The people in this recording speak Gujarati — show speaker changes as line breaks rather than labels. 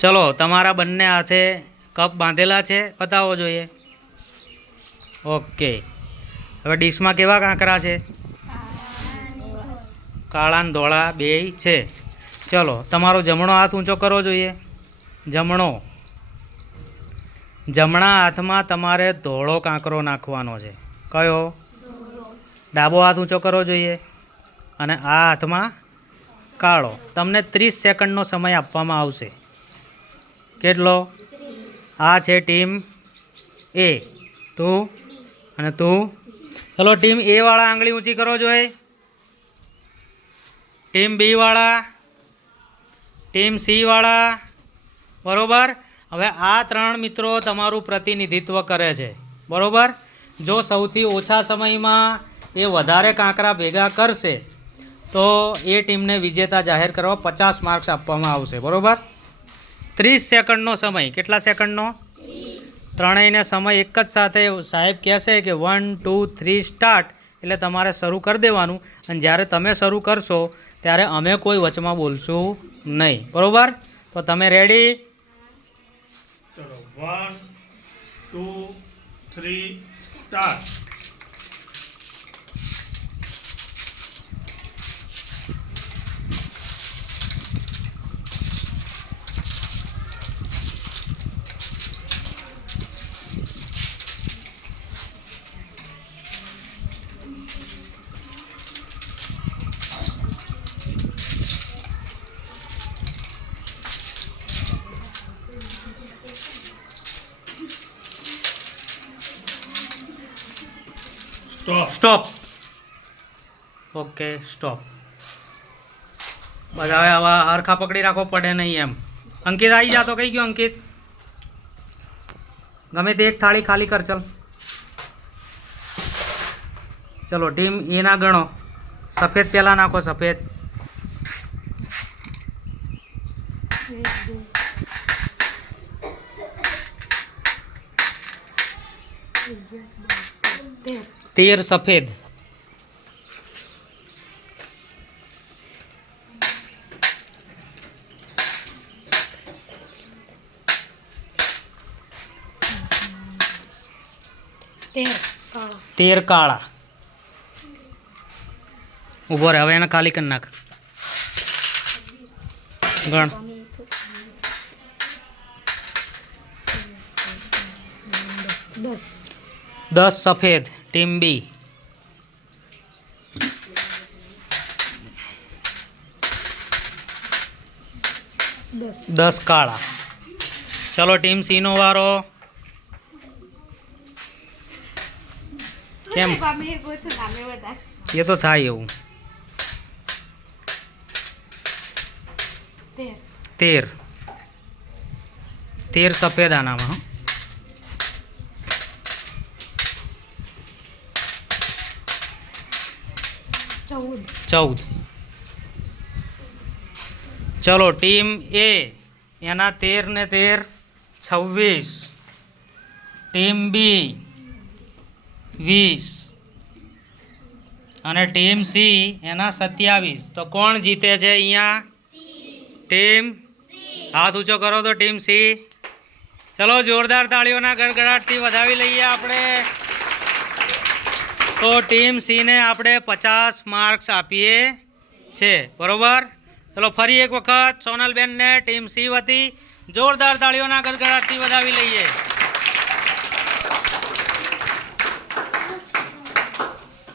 ચલો, તમારા બંને હાથે કપ બાંધેલા છે, બતાવો જોઈએ. ઓકે. હવે ડીશમાં કેવા કાંકરા છે? કાળા ને ધોળા બેય છે. ચલો, તમારો જમણો હાથ ઊંચો કરવો જોઈએ. જમણો. જમણા હાથમાં તમારે ધોળો કાંકરો નાખવાનો છે. કયો? ડાબો હાથ ઊંચો કરવો જોઈએ. અને આ હાથમાં કાળો. તમને ત્રીસ સેકન્ડનો સમય આપવામાં આવશે. કેટલો? આ છે ટીમ એ. તું? અને તું? ચલો, ટીમ એ વાળા આંગળી ઊંચી કરો જોઈએ ટીમ બી વાળા. ટીમ સી વાળા. બરોબર? હવે આ ત્રણ મિત્રો તમારું પ્રતિનિધિત્વ કરે છે. બરોબર? જો સૌથી ઓછા સમયમાં એ વધારે કાંકરા ભેગા કરશે, તો એ ટીમને વિજેતા જાહેર કરવા પચાસ માર્ક્સ આપવામાં આવશે. બરોબર? ત્રીસ સેકન્ડનો સમય. કેટલા સેકન્ડનો? ત્રણેયને સમય એક જ સાથે. સાહેબ કહેશે કે વન ટુ થ્રી સ્ટાર્ટ એટલે તમારે શરૂ કરી દેવાનું. અને જ્યારે તમે શરૂ કરશો, ત્યારે અમે કોઈ વચમાં બોલશું નહીં. બરાબર? તો તમે રેડી
ચલો one two three start stop
stop okay stop બધા હવે આવા હરખા પકડી રાખો પડે નહીં એમ. અંકિત આવી જા તો કઈ ગયો અંકિત. ગમે તે એક થાળી ખાલી કર ચલ. ચલો ટીમ એના ગણો. સફેદ પહેલાં નાખો સફેદ. તેર સફેદ.
તેર કાળા.
ઊભો રહે હવે એને ખાલી કરી નાખ. ગણ.
દસ.
દસ સફેદ ટીમ બી.
દસ
કાળા. ચલો ટીમ સીનો વારો. કેમ? એ તો થાય એવું. તેર. તેર. સફેદ આનામાં હં.
ચૌદ
ચૌદ. ચલો, ટીમ એ એના તેર ને તેર, છવ્વીસ. ટીમ બી, વીસ. અને ટીમ સી એના સત્યાવીસ. તો કોણ જીતે છે અહીંયા? ટીમ? હાથ ઊંચો કરો તો ટીમ સી. ચલો, જોરદાર તાળીઓના ગડગડાટથી વધાવી લઈએ આપણે. તો ટીમ સીને આપણે પચાસ માર્ક્સ આપીએ છે. બરોબર? ચલો, ફરી એક વખત સોનલબેનને ટીમ સી વતી જોરદાર તાળીઓના ગડગડાટથી વધાવી લઈએ.